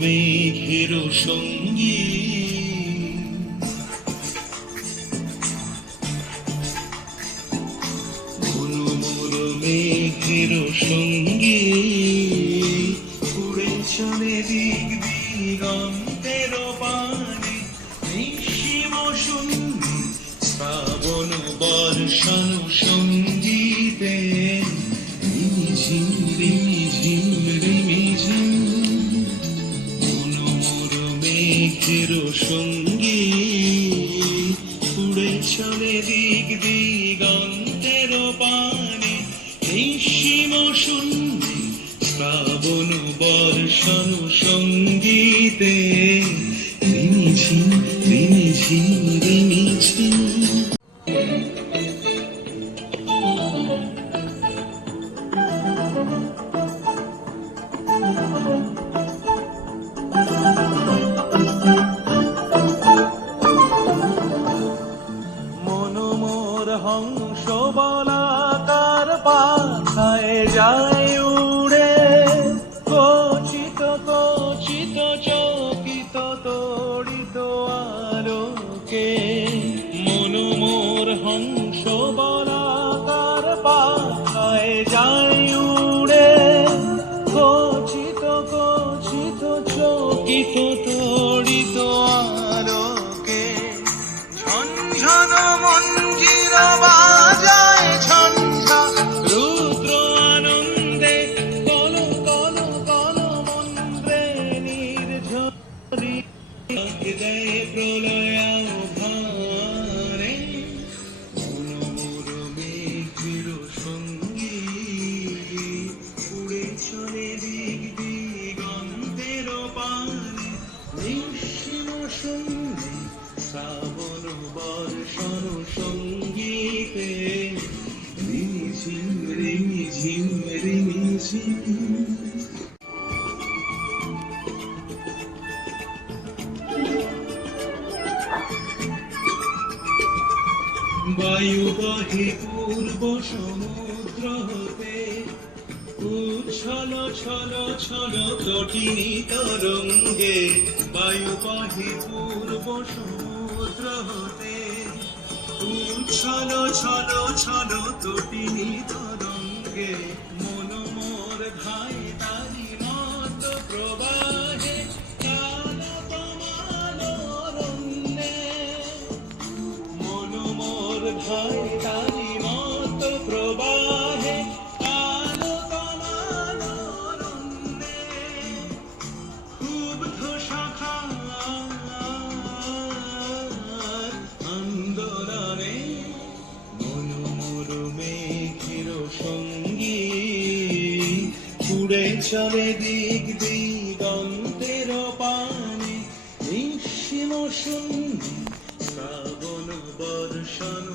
মেঘের সঙ্গী মনোমর মেঘের সঙ্গী উড়ে চলে দিক দিগন্তের পানে নিঃসীম শূন্য শ্রাবণ বর্ষণ সঙ্গীতে রিমিঝিম রিমিঝিম রিমিঝিম মেঘের সঙ্গী উড়ে চলে দিক দিগন্তের পানে নিঃসীম শূন্যে শ্রাবণ বর্ষণ সঙ্গীতে রিমিঝিম রিমিঝিম রিমিঝিম। হংস বলাকার পাখায় যায় উড়ে কচিত কচিত চকিত তড়িত আলোকে মনোমোর হংস বলাকার পাখায় যায় উড়ে কচিত কচিত চকিত তড়িত আলোকে ঝনঝন মঞ্জির বাজায় ঝঞ্ঝা রুদ্র আনন্দে কল কল কল মন্ত্রে নির্ঝরি দেয় প্রলয় ভারে মনোমর মেঘের সঙ্গী উড়ে চলে দিক দিগন্তের পানে নিঃসীম শূন্যে শ্রাবণ বর্ষণ সঙ্গীতে রিমিঝিম রিমিঝিম রিমিঝিম। বায়ু বহে পূর্ব সমুদ্র হতে উচ্ছল ছল ছল তটিনী তরঙ্গে বায়ু বহে পূর্ব সমুদ্র হতে উচ্ছল ছল ছল তটিনী তরঙ্গে মনোমর ভাই তারি মত প্রবাহে কালপমানরণ্যে মনোমর ভাই তারি মত প্রবাহে কালপমানরণ্যে ক্ষুব্ধ শাখা আন্দোলনে মনোমর মেঘের সঙ্গী উড়ে চলে দিক দিগন্তের পানে নিঃসীম শূন্যে শ্রাবণ বর্ষণ